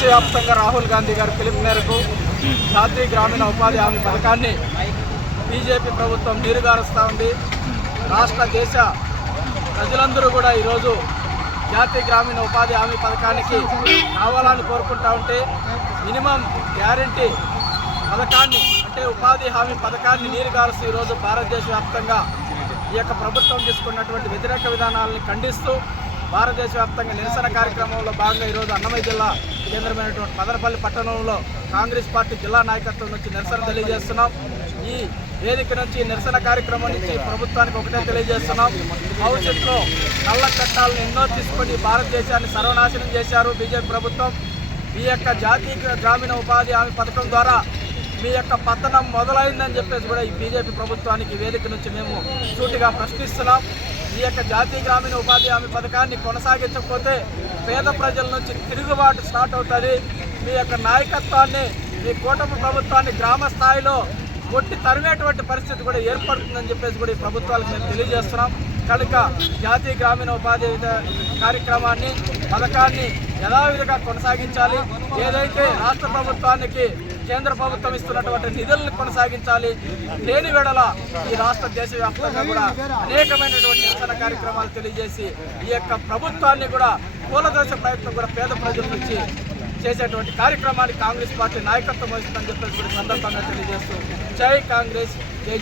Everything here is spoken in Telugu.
దేశవ్యాప్తంగా రాహుల్ గాంధీ గారి పిలుపు మేరకు జాతీయ గ్రామీణ ఉపాధి హామీ పథకాన్ని బీజేపీ ప్రభుత్వం నీరుగారుస్తూ ఉంది. రాష్ట్ర దేశ ప్రజలందరూ కూడా ఈరోజు జాతీయ గ్రామీణ ఉపాధి హామీ పథకానికి కావాలని కోరుకుంటా ఉంటే మినిమం గ్యారంటీ పథకాన్ని అంటే ఉపాధి హామీ పథకాన్ని నీరుగారుస్తూ ఈరోజు భారతదేశ వ్యాప్తంగా ఈ యొక్క ప్రభుత్వం తీసుకున్నటువంటి వ్యతిరేక విధానాలను ఖండిస్తూ భారతదేశ వ్యాప్తంగా నిరసన కార్యక్రమంలో భాగంగా ఈరోజు అన్నమయ్య జిల్లా కేంద్రమైనటువంటి మదనపల్లి పట్టణంలో కాంగ్రెస్ పార్టీ జిల్లా నాయకత్వం నుంచి నిరసన తెలియజేస్తున్నాం. ఈ వేదిక నుంచి నిరసన కార్యక్రమం నుంచి ప్రభుత్వానికి ఒకటే తెలియజేస్తున్నాం. భవిష్యత్తులో నల్ల చట్టాలను ఎన్నో తీసుకొని భారతదేశాన్ని సర్వనాశనం చేశారు బీజేపీ ప్రభుత్వం. ఈ యొక్క జాతీయ గ్రామీణ ఉపాధి హామీ పథకం ద్వారా మీ యొక్క పతనం మొదలైందని చెప్పేసి కూడా ఈ బీజేపీ ప్రభుత్వానికి వేదిక నుంచి మేము సూటిగా ప్రశ్నిస్తున్నాం. ఈ యొక్క జాతీయ గ్రామీణ ఉపాధి హామీ పథకాన్ని కొనసాగించకపోతే పేద ప్రజల నుంచి తిరుగుబాటు స్టార్ట్ అవుతుంది. మీ యొక్క నాయకత్వాన్ని మీ కూటమి ప్రభుత్వాన్ని గ్రామ స్థాయిలో కొట్టి తరిమేటువంటి పరిస్థితి కూడా ఏర్పడుతుందని చెప్పేసి కూడా ఈ ప్రభుత్వాలకు మేము తెలియజేస్తున్నాం. కనుక జాతీయ గ్రామీణ ఉపాధి కార్యక్రమాన్ని పథకాన్ని యథావిధిగా కొనసాగించాలి. ఏదైతే రాష్ట్ర ప్రభుత్వానికి కేంద్ర ప్రభుత్వం ఇస్తున్నటువంటి నిధులను కొనసాగించాలి. లేని వేళల ఈ రాష్ట్ర దేశవ్యాప్తంగా కూడా అనేకమైనటువంటి నిరసన కార్యక్రమాలు తెలియజేసి ఈ యొక్క ప్రభుత్వాన్ని కూడా కూలదోశ ప్రయత్నం కూడా పేద ప్రజల నుంచి చేసేటువంటి కార్యక్రమానికి కాంగ్రెస్ పార్టీ నాయకత్వం వహిస్తుందని చెప్పేసి కూడా సందర్భంగా తెలియజేస్తూ జై కాంగ్రెస్ జై